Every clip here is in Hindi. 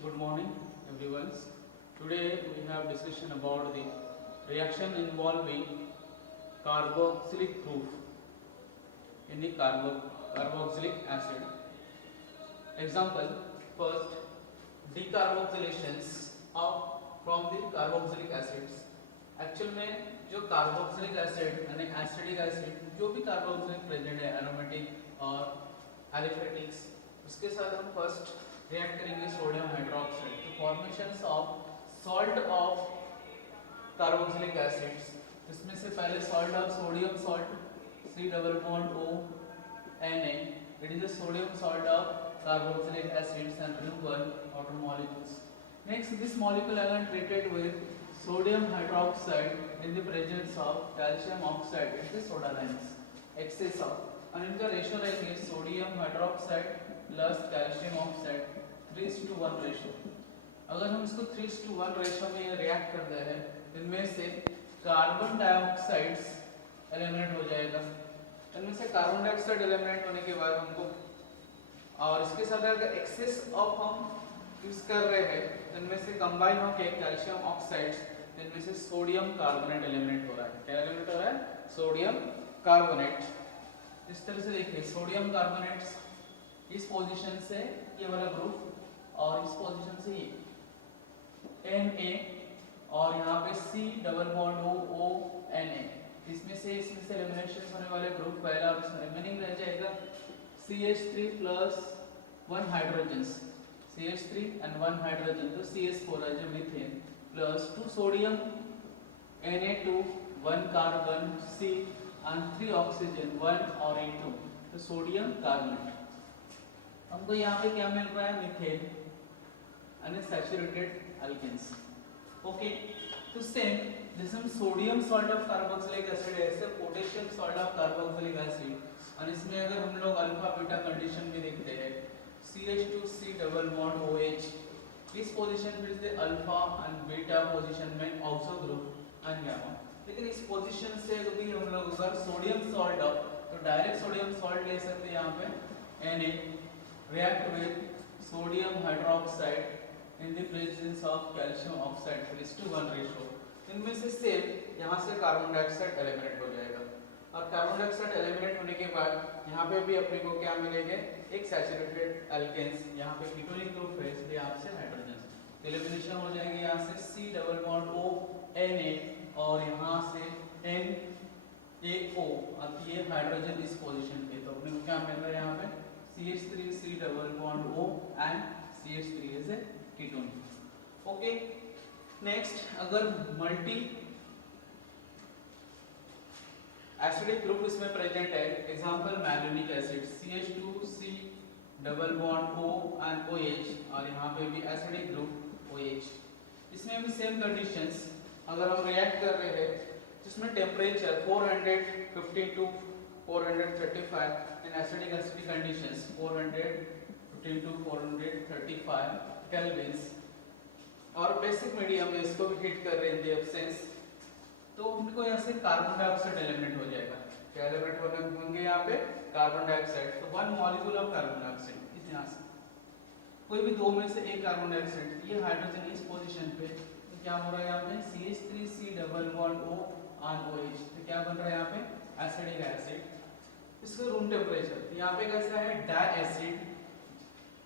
Good morning, everyone. Today we have discussion about the reaction involving carboxylic group in the carboxylic acid. Example: first, decarboxylations of from the carboxylic acids. Actual में जो कार्बोक्सिलिक एसिड यानी एसिडिक एसिड जो भी कार्बोक्सिलिक प्रेजेंट है एरोमेटिक और एलिफेटिक्स उसके साथ हम फर्स्ट रिएक्ट करेंगे सोडियम हाइड्रोक्साइड तो formations of salt of carboxylic acids इसमें से पहले salt of sodium salt C double bond O Na it is a sodium salt of carboxylic acids and remove one outer molecules. Next, this molecule again treated with sodium hydroxide in the presence of calcium oxide it is soda lines excess of and इनका रेशियो रहेंगे sodium hydroxide plus calcium oxide 3:1 ratio. अगर हम इसको 3:1 रेशियो में रिएक्ट करते हैं इनमें से कार्बन डाइऑक्साइड्स एलिमिनेट हो जाएगा. इनमें से कार्बन डाइऑक्साइड एलिमिनेट होने के बाद हमको और इसके साथ अगर एक्सेस ऑफ हम यूज कर रहे हैं इनमें से कंबाइन होकर कैल्शियम ऑक्साइड्स इनमें से सोडियम कार्बोनेट एलिमिनेट हो रहा है. क्या एलिमिनेट हो रहा है? Sodium carbonate. इस तरह से देखिए सोडियम कार्बोनेट्स इस पोजीशन से ये वाला ग्रुप और इस पोजीशन से ये Na और यहाँ पे C double bond O Na इसमें से एलिमिनेशन होने वाले ग्रुप पहला और इसमें रिमेनिंग रह जाएगा CH3 plus 1 hydrogen CH3 and 1 hydrogen तो CH4 है जो methane plus 2 sodium Na2 1 carbon C and 3 oxygen 1 और N2 तो सोडियम कार्बोनेट. हमको यहाँ पे क्या मिल रहा है? Methane unsaturated alkenes. ओके तो सेम जैसे हम sodium salt of carboxylic acid है ऐसे potassium salt of carboxylic acid और इसमें अगर हम लोग अल्फा बीटा कंडीशन भी देखते हैं CH2C डबल बॉन्ड OH इस पोजीशन फिर से अल्फा एंड बीटा पोजीशन में ऑक्सो ग्रुप एंड गामा. लेकिन इस पोजीशन से भी हम लोग अगर सोडियम सॉल्ट ऑफ तो डायरेक्ट सोडियम सॉल्ट ले सकते हैं यहाँ पे Na react with sodium hydroxide in the presence of calcium oxide 3:1 ratio. इनमें से सेम यहाँ से कार्बन डाइऑक्साइड एलिमिनेट हो जाएगा और कार्बन डाइऑक्साइड एलिमिनेट होने के बाद यहाँ पे भी अपने को क्या मिलेंगे? एक सैचुरेटेड एल्केन्स. यहाँ पे कीटोनिक ग्रुप है इसलिए यहाँ से हाइड्रोजन एलिमिनेशन हो जाएंगे. यहाँ से C double bond O Na और यहाँ से NaO अब ये हाइड्रोजन इस पोजीशन पे तो अपने को क्या मिल रहा है यहाँ पे CH3 C double bond O and CH3 is a ketone. Okay next अगर मल्टी एसिडिक ग्रुप इसमें प्रेजेंट है example malonic acid CH2C double bond O and OH और यहाँ पे भी एसिडिक ग्रुप OH. इसमें भी सेम कंडीशंस अगर हम रिएक्ट कर रहे हैं जिसमें temperature 450 to 435 in acidic conditions 415 to 435 kelvins और बेसिक मीडियम में इसको भी हीट कर रहे हैं इन द एब्सेंस तो हमको यहाँ से कार्बन डाइऑक्साइड एलिमिनेट हो जाएगा. क्या एलिमिनेट होंगे यहाँ पे? Carbon dioxide. तो one molecule of carbon dioxide इस यहाँ से कोई भी दो में से एक कार्बन डाइऑक्साइड ये हाइड्रोजन इस पोजीशन पे तो क्या हो रहा है यहाँ पे CH3C double bond O and OH तो क्या बन रहा है यहाँ पे? Acidic acid. इसका रूम टेम्परेचर यहाँ पे कैसा है? Di acid.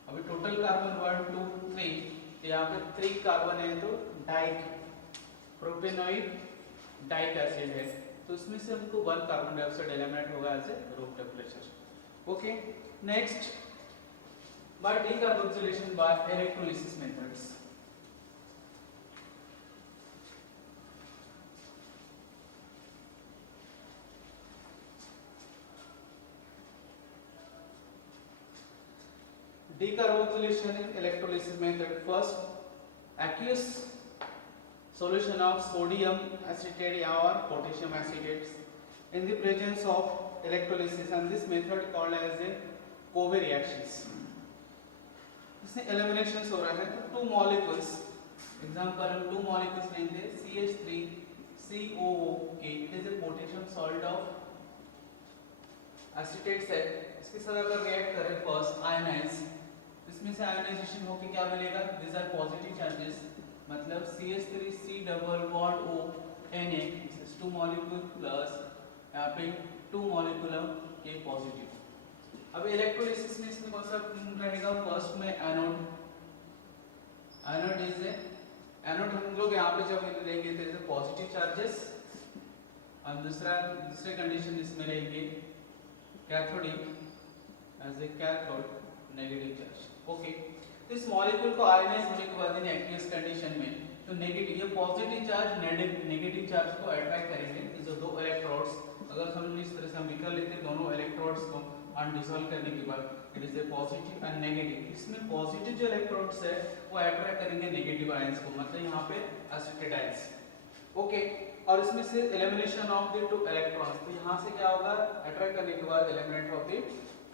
अभी टोटल कार्बन 1 2 3 तो यहाँ पे 3 कार्बन है तो डाइक प्रोपेनॉइड डाइक एसिड है तो इसमें से हमको 1 कार्बन डाइऑक्साइड एलिमिनेट होगा as a room temperature. Okay next by decarboxylation by electrolysis methods. Decarboxylation in electrolysis method. First, aqueous solution of sodium acetate or potassium acetate in the presence of electrolysis and this method called as a Covey reactions. इसमें eliminations हो रहा है तो two molecules example हम two molecules लेंगे CH3 COO it is a potassium salt of acetate है इसके साथ अगर रिएक्ट करें फर्स्ट आयनाइज इसमें से आयोनाइजेशन होके क्या मिलेगा, दिस आर पॉजिटिव चार्जेस, मतलब CH3C double bond O Na, this is 2 molecule plus यहाँ पे 2 मॉलिक्यूल के पॉजिटिव। अब इलेक्ट्रोलिसिस में इसमें कौन सा रहेगा, फर्स्ट में anode, anode is a, anode हम लोग यहाँ पे जब लेंगे तो पॉजिटिव चार्जेस, और दूसरे कंडीशन इसमें रहेंगे cathodic as a cathode negative charge. Okay, तो इस मॉलिक्यूल को आयनाइज होने के बाद इन एक्वियस कंडीशन में तो नेगेटिव, ये पॉजिटिव चार्ज नेगेटिव चार्ज को अट्रैक्ट करेंगे। जो दो इलेक्ट्रोड्स अगर हम इस तरह से हम निकाल लेते हैं दोनों इलेक्ट्रोड्स को अनडिसॉल्व करने के बाद, it is a positive and negative. इसमें पॉजिटिव जो इलेक्ट्रोड्स है वो अट्रैक्ट करेंगे नेगेटिव आयंस को, मतलब यहाँ पे एसिटेट आयंस। ओके, और इसमें से एलिमिनेशन ऑफ द 2 इलेक्ट्रॉन्स, तो यहाँ से क्या होगा, अट्रैक्ट करने के बाद एलिमिनेट ऑफ द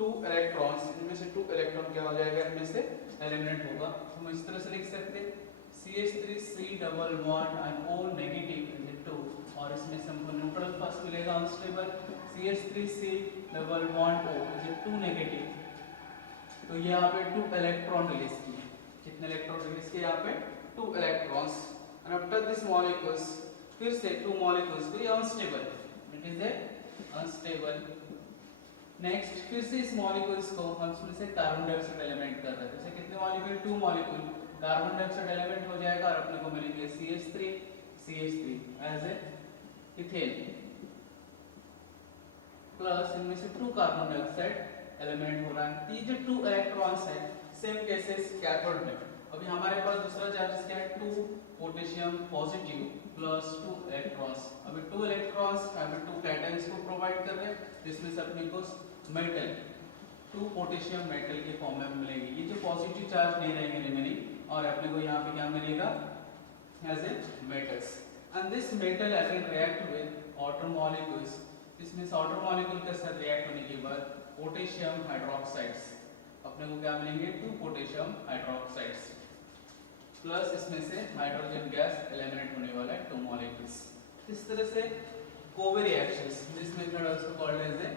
2 इलेक्ट्रॉन्स, इनमें से 2 इलेक्ट्रॉन क्या हो जाएगा, इनमें से एलिमिनेट होगा। तो हम इस तरह से लिख सकते हैं CH3C double bond and O negative is 2, और इसमें से हमको न्यूट्रल फर्स्ट मिलेगा unstable, CH3C double bond O is 2 negative. तो ये यहाँ पे 2 इलेक्ट्रॉन रिलीज किए, कितने इलेक्ट्रॉन रिलीज किए यहाँ पे, 2 electrons. And after this molecules, फिर से 2 मॉलिक्यूल्स, तो ये unstable, it is a unstable. Next फिर से इस मॉलिक्यूल्स को हम इसमें से कार्बन डाइऑक्साइड एलिमेंट कर रहे हैं, जैसे कितने molecule, 2 molecule, carbon dioxide element हो जाएगा और अपने को मिलेंगे CH3 as a ethane, plus इनमें से 2 कार्बन डाइऑक्साइड एलिमेंट हो रहा है। ये जो 2 इलेक्ट्रॉन्स है सेम केसेस कैथोड में। अभी हमारे पास दूसरा चार्जेस क्या है, 2 पोटेशियम पॉजिटिव प्लस 2 इलेक्ट्रॉन्स। अभी 2 इलेक्ट्रॉन्स अभी 2 कैटायंस को प्रोवाइड कर रहे हैं, जिसमें से अपने को मेटल 2 पोटेशियम मेटल के फॉर्म में मिलेंगे। ये जो पॉजिटिव चार्ज नहीं रहेंगे रिमेनिंग, और अपने को यहाँ पे क्या मिलेगा as a metals. And this metal again react with water molecules, इसमें वाटर मॉलिक्यूल के साथ रिएक्ट होने के बाद पोटेशियम हाइड्रोक्साइड्स, अपने को क्या मिलेंगे, 2 पोटेशियम हाइड्रोक्साइड्स, प्लस इसमें से हाइड्रोजन गैस एलिमिनेट होने वाला है 2 मॉलिक्यूल्स। इस तरह से कोवे reactions, this method also called as a,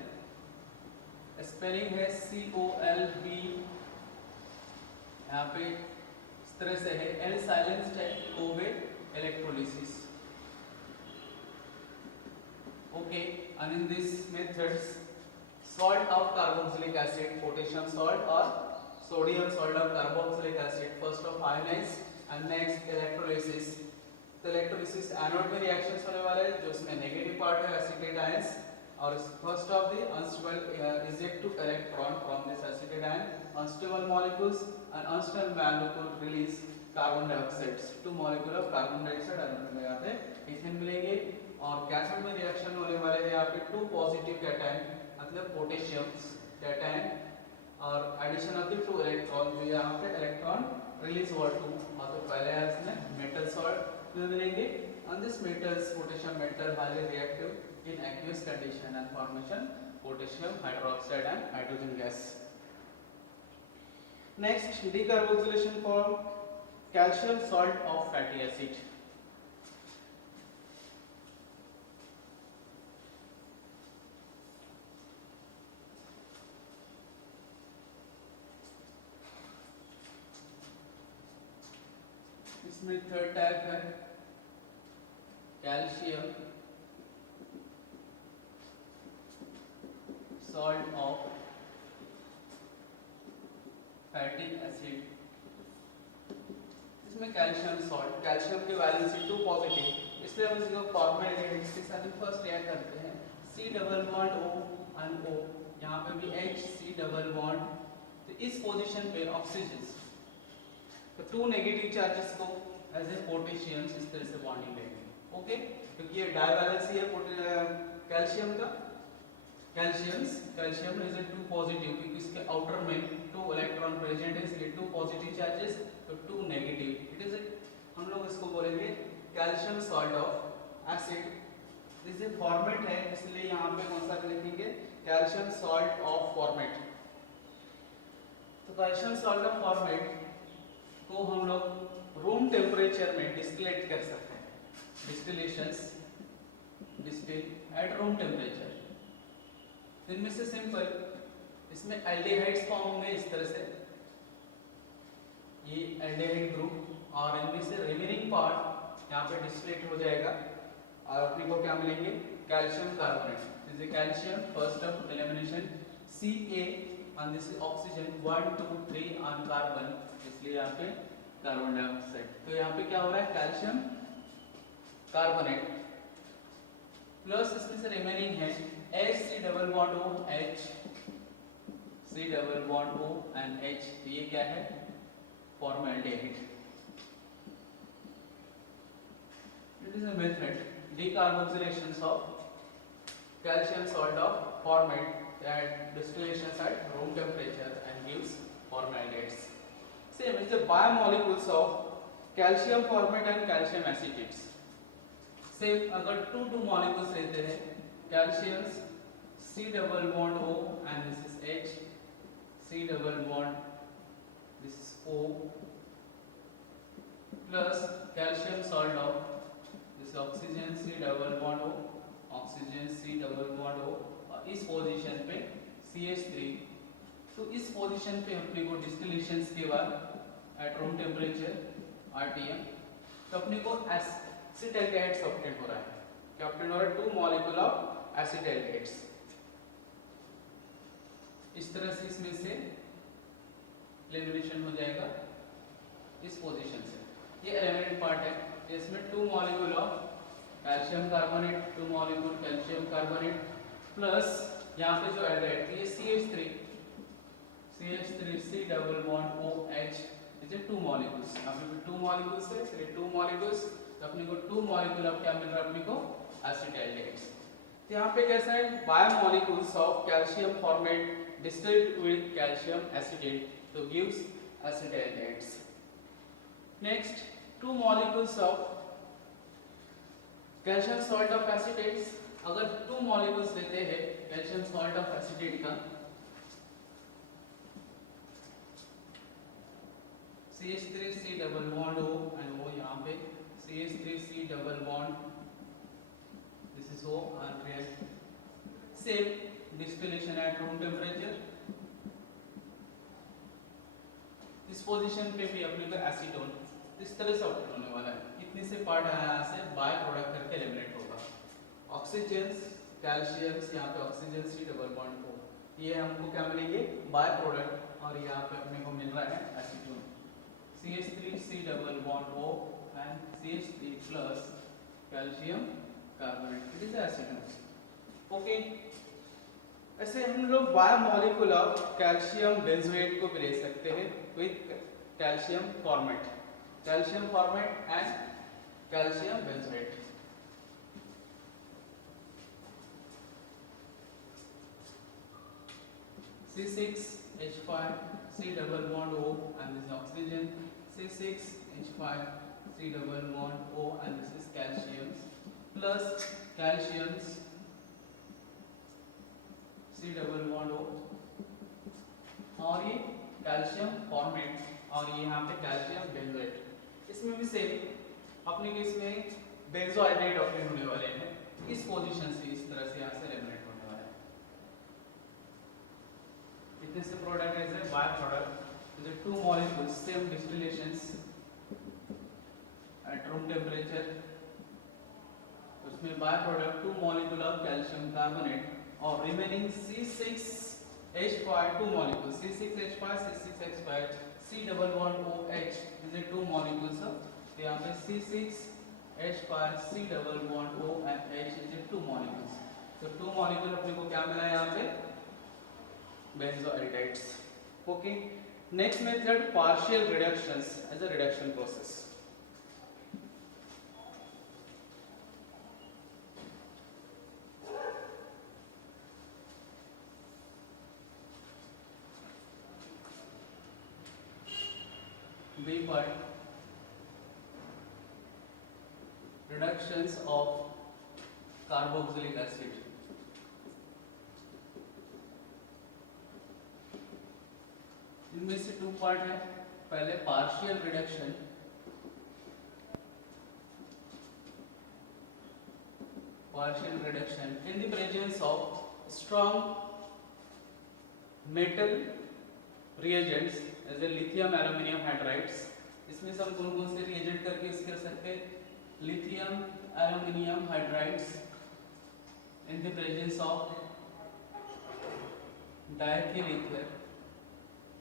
spelling है COLB, यहाँ पे इस तरह से है L साइलेंस टाइप कोवे electrolysis. Okay, and in this methods salt of carboxylic acid, potassium salt or sodium salt of carboxylic acid first of ionize and next electrolysis। तो इलेक्ट्रोलिसिस एनोड में रिएक्शंस होने वाले हैं, जो इसमें नेगेटिव पार्ट है एसिटेट आयंस, और first of the unstable eject 2 electron from this acetate ion, unstable molecules and unstable molecule release carbon dioxides, 2 molecule of carbon dioxide और यहाँ पे इथेन मिलेंगे। और कैथोड में रिएक्शन होने वाले हैं यहाँ पे 2 पॉजिटिव कैटायन, मतलब पोटेशियम कैटायन, और एडिशन ऑफ द 2 इलेक्ट्रॉन, जो यहाँ पे इलेक्ट्रॉन रिलीज हुआ 2, और तो पहले है इसमें मेटल सॉल्ट मिलेंगे। and this metals, potassium metal, highly reactive in aqueous condition and formation potassium hydroxide and hydrogen gas. Next, decarboxylation form calcium salt of fatty acid. इसमें थर्ड टाइप है calcium salt of fatty acid. इसमें कैल्शियम सॉल्ट, कैल्शियम की वैलेंसी 2 पॉजिटिव, इसलिए हम इसको फॉर्मेट के साथ फर्स्ट रिएक्ट करते हैं, C double bond O and O, यहाँ पे भी H C डबल बॉन्ड। तो इस पोजीशन पे ऑक्सीजन, तो 2 नेगेटिव चार्जेस को एज ए पोटेशियम इस तरह से बॉन्डिंग लेंगे। ओके, क्योंकि ये डाइवैलेंसी है कैल्शियम का, कैल्शियम इज ए 2 पॉजिटिव, क्योंकि इसके आउटर में 2 इलेक्ट्रॉन प्रेजेंट है, इसलिए 2 पॉजिटिव चार्जेस तो 2 नेगेटिव। इट इज हम लोग इसको बोलेंगे calcium salt of acid. This A format है, इसलिए यहाँ पे कौन सा लिखेंगे, कैल्शियम सॉल्ट ऑफ फॉर्मेट। तो कैल्शियम सॉल्ट ऑफ फॉर्मेट को हम लोग रूम टेम्परेचर में डिस्टिलेट कर सकते हैं, डिस्टिलेशंस, डिस्टिल एट रूम टेम्परेचर। इनमें से सिंपल, इसमें एल्डिहाइड्स फॉर्म होंगे इस तरह से, ये एल्डिहाइड ग्रुप और इनमें से रिमेनिंग पार्ट यहाँ पे डिस्प्लेट हो जाएगा और अपने को क्या मिलेंगे calcium carbonate. This is calcium first of elimination Ca and this is oxygen 1 2 3 on carbon, इसलिए यहाँ पे कार्बन डाइऑक्साइड. तो यहाँ पे क्या हो रहा है कैल्शियम कार्बोनेट प्लस इसमें से रिमेनिंग है H C double bond O H C double bond O and H. ये क्या है formaldehyde. It is a method decarboxylation of calcium salt of formate at distillation at room temperature and gives formaldehydes. Same is the biomolecules of calcium formate and calcium acetates. Same अगर two molecules रहते हैं calcium C double bond O and this is H, C double bond this is O plus calcium salt of this oxygen C double bond O, oxygen C double bond O. इस पोजीशन पे CH3. तो इस पोजीशन पे अपने को डिस्टिलेशन के बाद एट रूम टेम्परेचर RTM तो अपने को एसिटाल्डिहाइड्स ऑब्टेन हो रहा है. क्या ऑब्टेन हो रहा है 2 मॉलिक्यूल ऑफ एसिटाल्डिहाइड्स. इस तरह से इसमें से एलिमिनेशन हो जाएगा इस पोजीशन से. ये एलिमेंट पार्ट है. इसमें 2 molecule of calcium carbonate 2 molecule calcium carbonate plus यहाँ पे जो एल्डिहाइड थी CH3 C double bond OH is 2 molecules. यहाँ पे 2 मॉलिक्यूल्स है इसलिए 2 मॉलिक्यूल्स. तो अपने को 2 मॉलिक्यूल अब क्या मिल रहा है अपने को एसिटाल्डिहाइड्स. तो यहाँ पे कैसा है biomolecules of calcium formate distilled with calcium acetate तो gives acetaldehydes. Next 2 molecules of calcium salt of acetates. अगर 2 मॉलिक्यूल्स लेते हैं कैल्शियम सॉल्ट ऑफ एसिटेट का CH3C double bond O and वो यहाँ पे CH3C double bond this is O and react same distillation at room temperature. इस पोजीशन पे भी अपने को एसीटोन इस तरह से ऑब्टेन होने वाला है. इतने से पार्ट यहाँ से बाय प्रोडक्ट करके एलिमिनेट होगा. ऑक्सीजन कैल्शियम यहाँ पे oxygen C double bond O ये हमको क्या मिलेंगे बाय प्रोडक्ट और यहाँ पे अपने को मिल रहा है acetone CH3C double bond O and CH3 plus calcium carbonate. It is acetone. Okay. ऐसे हम लोग बायोमॉलिक्यूल ऑफ कैल्शियम बेंजोएट को भी ले सकते हैं with calcium formate and calcium benzoate. C6H5 C double bond O and this is oxygen. C6H5 C double bond O and this is calcium plus calcium C double bond O और ये कैल्शियम फॉर्मेट और ये यहाँ पे कैल्शियम बेंजोएट. इसमें भी सेम अपने केस में बेंजोआइडाइड ऑब्टेन होने वाले हैं इस पोजीशन से. इस तरह से यहाँ से एलिमिनेट होने वाला है. इतने से प्रोडक्ट है by product is 2 molecules same distillations at room temperature. उसमें by product 2 molecule of calcium carbonate और remaining C6H5 2 molecules C6H5 C6H5 C double bond OH is 2 molecules of. तो यहाँ पे C6H5 C double bond O and H is 2 molecules. तो 2 मॉलिक्यूल अपने को क्या मिला है यहाँ पे benzoaldehydes. Okay. Next method partial reductions as a reduction process. B part reductions of carboxylic acid. इनमें से 2 पार्ट है. पहले partial reduction. Partial reduction in the presence of strong metal reagents as a lithium aluminum hydrides. इसमें से हम कौन कौन से reagent करके यूज कर सकते हैं? lithium aluminum hydrides in the presence of diethyl ether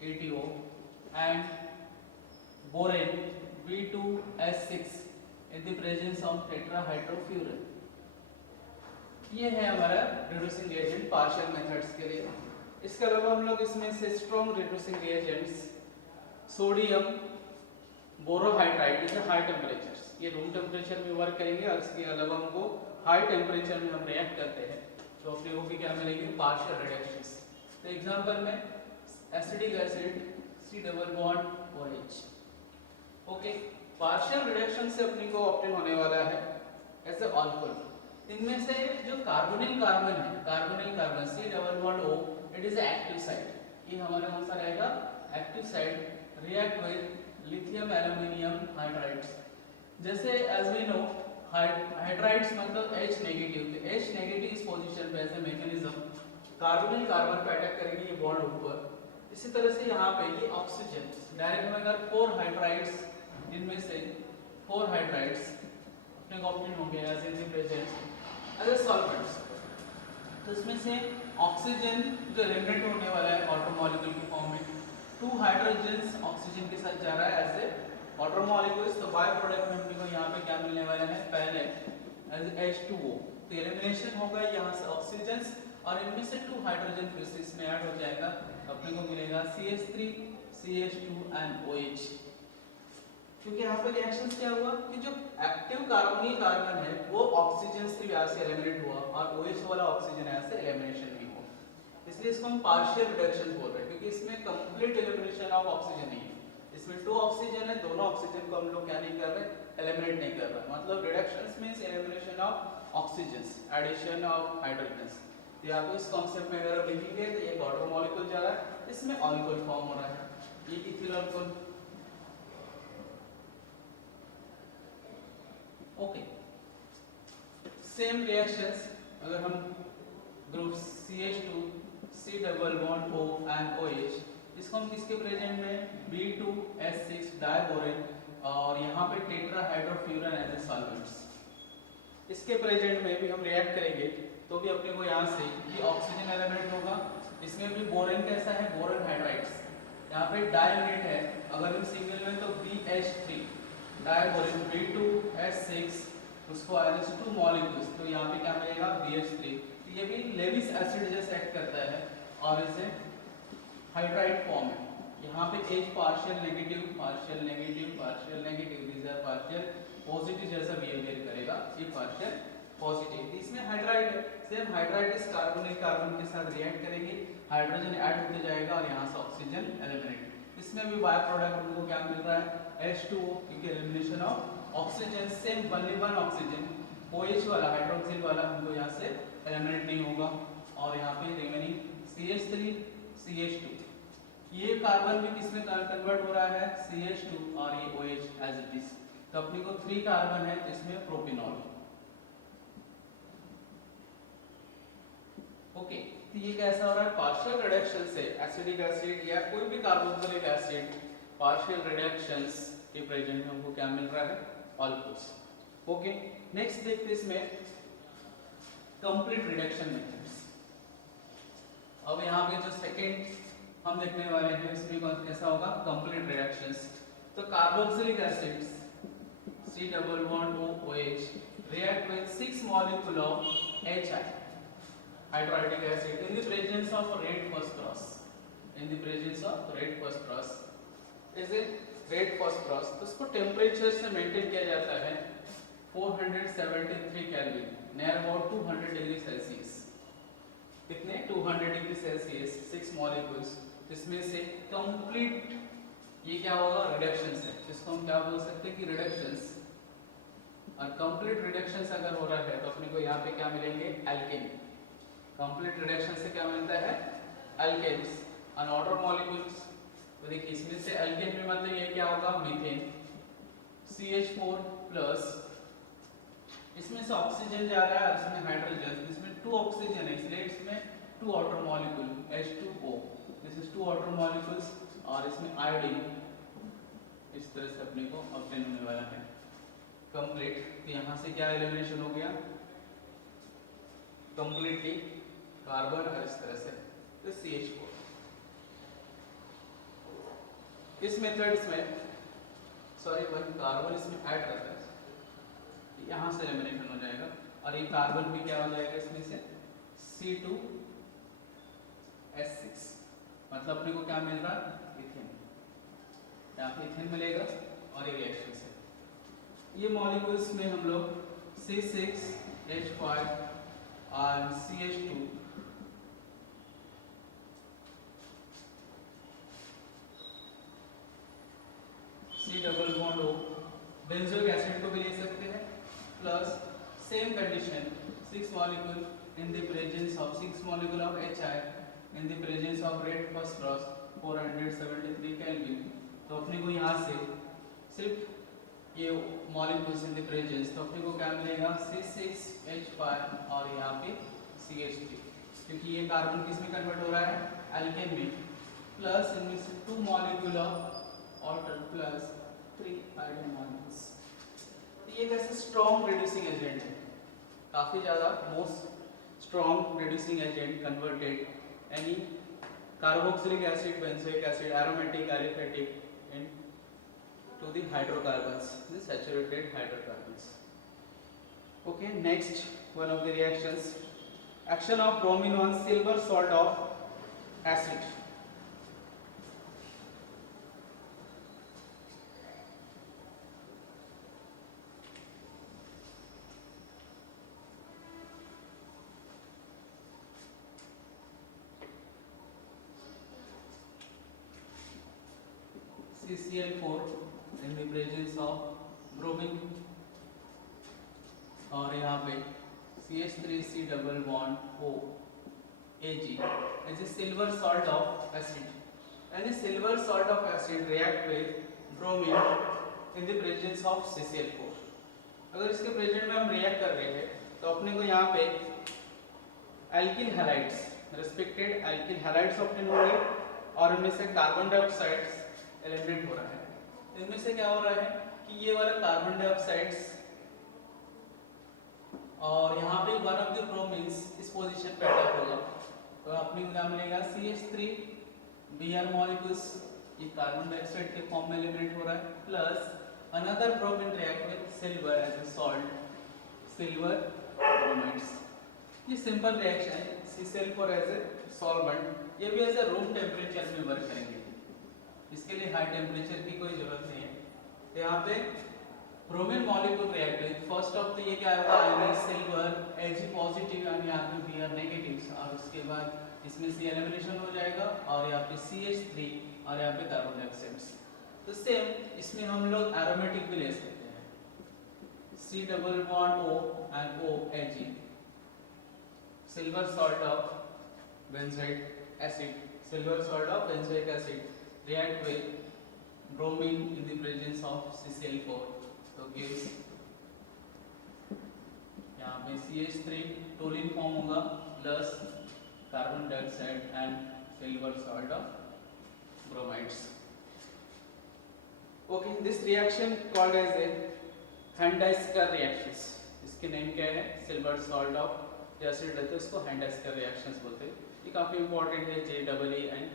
ATO and boron B2S6 in the presence of tetrahydrofuran. ये है हमारा रिड्यूसिंग रिएजेंट पार्शियल मेथड्स के लिए. इसके अलावा हम लोग इसमें से strong reducing reagents sodium borohydride is high temperatures, ये रूम टेम्परेचर में वर्क करेंगे और इसके अलावा हमको हाई टेम्परेचर में हम रिएक्ट करते हैं तो अपने को क्या मिलेंगे? Partial reductions. तो एग्जांपल में acidic acid C double bond OH. Okay, partial reduction से अपने को ऑब्टेन होने वाला है एज ए अल्कोहल. इनमें से जो कार्बोनिल कार्बन है, carbonyl carbon C double bond O, it is active side. ये हमारा कौन सा रहेगा? Active side. React with lithium aluminium hydrides. जैसे एज वी नो हाइड्राइड्स मतलब H नेगेटिव. H नेगेटिव इस पोजीशन पे ऐसे मैकेनिज्म कार्बोनिल कार्बन पे अटैक करेंगे ये बॉन्ड ऊपर. इसी तरह से यहाँ पे ये ऑक्सीजन डायरेक्ट में अगर 4 हाइड्राइड्स, इनमें से 4 हाइड्राइड्स अपने को ऑब्टेन होंगे as in the presence as solvents. तो इसमें से ऑक्सीजन जो एलिमिनेट होने वाला है वाटर मॉलिक्यूल की फॉर्म में, 2 हाइड्रोजन्स ऑक्सीजन के साथ जा रहा है एज ए वाटर मॉलिक्यूल्स. तो बाय प्रोडक्ट में अपने को यहाँ पे क्या मिलने वाला है? पहले एज H2O. तो एलिमिनेशन होगा यहाँ से ऑक्सीजन्स और इनमें से 2 हाइड्रोजन फिर से इसमें ऐड हो जाएगा. अपने को मिलेगा CH3 CH2 एंड OH. क्योंकि यहाँ पे रिएक्शंस क्या हुआ कि जो एक्टिव कार्बोनिल कार्बन है वो ऑक्सीजन से यहाँ से एलिमिनेट हुआ और OH वाला ऑक्सीजन यहाँ से एलिमिनेशन भी हुआ. इसलिए इसको हम पार्शियल रिडक्शन बोल रहे हैं क्योंकि इसमें कंप्लीट एलिमिनेशन ऑफ ऑक्सीजन नहीं है. इसमें 2 ऑक्सीजन है, दोनों ऑक्सीजन को हम लोग क्या नहीं कर रहे? एलिमिनेट नहीं कर रहे. मतलब reductions means elimination of oxygens, addition of hydrogens. तो यहाँ पे इस कॉन्सेप्ट में अगर आप लिखेंगे तो ये वाटर मॉलिक्यूल जा रहा है, इसमें अल्कोहल फॉर्म हो रहा है, ये ethyl alcohol. Okay, same reactions अगर हम group CH2 C double bond O and OH, इसको हम किसके प्रेजेंट में? B2S6 डाइबोरेन और यहाँ पे टेट्राहाइड्रोफ्यूरन एज ए सॉल्वेंट्स. इसके प्रेजेंट में भी हम रिएक्ट करेंगे तो भी अपने को यहाँ से ये ऑक्सीजन एलिमेंट होगा. इसमें भी बोरेन कैसा है? Borane hydrides. यहाँ पे डाइमिनेट है, अगर हम सिंगल में तो BH3 डाइबोरेन B2S6 उसको NH2 मॉलिक्यूल्स. तो यहाँ पे क्या मिलेगा? BH3. तो ये भी लेविस एसिड जैसे एक्ट करता है और इसे हाइड्राइड फॉर्म है. यहाँ पे H partial negative partial negative partial negative, these are partial positive जैसा बिहेवियर करेगा, ये पार्शियल पॉजिटिव. इसमें हाइड्राइड है, सेम हाइड्राइड इस कार्बोनिल कार्बन के साथ रिएक्ट करेंगे, हाइड्रोजन ऐड होते जाएगा और यहाँ से ऑक्सीजन एलिमिनेट. इसमें भी बाय प्रोडक्ट हमको क्या मिल रहा है? H2O, क्योंकि elimination of oxygen. Same only one oxygen OH वाला हाइड्रोक्सिल वाला हमको यहाँ से एलिमिनेट नहीं होगा और यहाँ पे रिमेनिंग CH3 CH2. ये कार्बन भी किसमें कन्वर्ट हो रहा है? CH2 और ये OH एज इट इज. तो अपने को 3 कार्बन है, इसमें प्रोपिनॉल. ओके, तो ये कैसा हो रहा है? पार्शियल रिडक्शन से एसिडिक एसिड या कोई भी कार्बोक्सिलिक एसिड पार्शियल रिडक्शंस के प्रेजेंट में हमको क्या मिल रहा है? अल्कोहल्स. ओके, नेक्स्ट देखते इसमें कंप्लीट रिडक्शन मेथड्स. अब यहाँ पे जो सेकंड हम देखने वाले हैं इसमें कैसा होगा? Complete reductions. तो carboxylic acids C double bond OH react with 6 molecule of HI hydriodic acid in the presence of red phosphorus. In the presence of red phosphorus is a red phosphorus. तो इसको टेम्परेचर से मेंटेन किया जाता है 473 kelvin, near about 200 degree Celsius. कितने? 200 डिग्री सेल्सियस. 6 मॉलिक्यूल्स. इसमें से कंप्लीट ये क्या होगा? रिडक्शंस है. इसको हम क्या बोल सकते हैं कि रिडक्शंस. और कंप्लीट रिडक्शंस अगर हो रहा है तो अपने को यहाँ पे क्या मिलेंगे? एल्केन. कंप्लीट रिडक्शन से क्या मिलता है? एल्केन्स. और वाटर मॉलिक्यूल्स तो देखिए इसमें से एल्केन में मतलब ये क्या होगा? Methane CH4 plus. इसमें से ऑक्सीजन जा रहा है, इसमें हाइड्रोजन. इसमें 2 ऑक्सीजन है इसलिए इसमें 2 water molecule H2O. This is 2 water molecules और इसमें आयोडीन इस तरह से अपने को ऑब्टेन होने वाला है कंप्लीट। तो यहाँ से क्या एलिमिनेशन हो गया कंप्लीटली कार्बन और इस तरह से तो CH4। इस मेथड्स में सॉरी वन कार्बन इसमें ऐड करता है यहाँ से एलिमिनेशन हो जाएगा और ये कार्बन भी क्या हो जाएगा इसमें से C2H6 मतलब अपने को क्या मिल रहा है इथेन। यहाँ पे इथेन मिलेगा और ये रिएक्शन से ये मॉलिक्यूल्स में हम लोग C6H5 और CH2 C double bond O benzoic acid को भी ले सकते हैं plus same condition 6 molecule in the presence of 6 molecule of HI in the presence of red phosphorus 473 Kelvin। तो अपने को यहाँ से सिर्फ ये molecules in the presence तो अपने को क्या मिलेगा C6H5 और यहाँ पे CH3 क्योंकि ये कार्बन किस में कन्वर्ट हो रहा है एल्केन में प्लस इनमें से 2 molecule of alkyl plus 3 iodine molecules। तो ये कैसे स्ट्रॉन्ग रिड्यूसिंग एजेंट है काफी ज्यादा most strong reducing agent converted any carboxylic acid benzoic acid aromatic aliphatic into the hydrocarbons the saturated hydrocarbons. Okay next one of the reactions action of bromine on silver salt of acid. CCl4 in the presence of bromine और यहाँ पे CH3C double bond O Ag is a silver salt of acid and the silver salt of acid react with bromine in the presence of CCl4। अगर इसके प्रेजेंट में हम रिएक्ट कर रहे हैं तो अपने को यहाँ पे alkyl halides respected alkyl halides obtain होंगे और इनमें से कार्बन डाइऑक्साइड्स एलिमिनेट हो रहा है। इनमें से क्या हो रहा है कि ये वाला कार्बन डाइऑक्साइड्स और यहाँ पे वन ऑफ द ब्रोमीन्स इस पोजीशन पे अटैक होगा तो अपने को क्या मिलेगा CH3 Br मॉलिक्यूल्स ये कार्बन डाइऑक्साइड के फॉर्म में एलिमिनेट हो रहा है plus another bromine react with silver as a salt silver bromides. ये सिंपल रिएक्शन है CCl4 एज ए सॉल्वेंट ये भी एज ए रूम टेम्परेचर में वर्क करेंगे इसके लिए हाई टेम्परेचर की कोई जरूरत नहीं है। तो यहाँ पे bromine molecule react with first of तो ये क्या होगा आयन सिल्वर Ag पॉजिटिव यानी यहाँ पे Br नेगेटिव और उसके बाद इसमें से एलिमिनेशन हो जाएगा और यहाँ पे CH3 और यहाँ पे कार्बन डाइऑक्साइड्स। तो सेम इसमें हम लोग एरोमेटिक भी ले सकते हैं C double bond O and O Ag silver salt of benzoic acid silver salt of benzoic acid react with bromine in the presence of CCl4 तो gives यहाँ पे CH3 टोलिन फॉर्म होगा plus carbon dioxide and silver salt of bromides. Okay this reaction called as a Hunsdiecker reactions. इसके नेम क्या है सिल्वर सॉल्ट ऑफ एसिड रहते हैं इसको हैंडाइस्कर रिएक्शंस बोलते हैं। ये काफी इंपॉर्टेंट है JEE एंड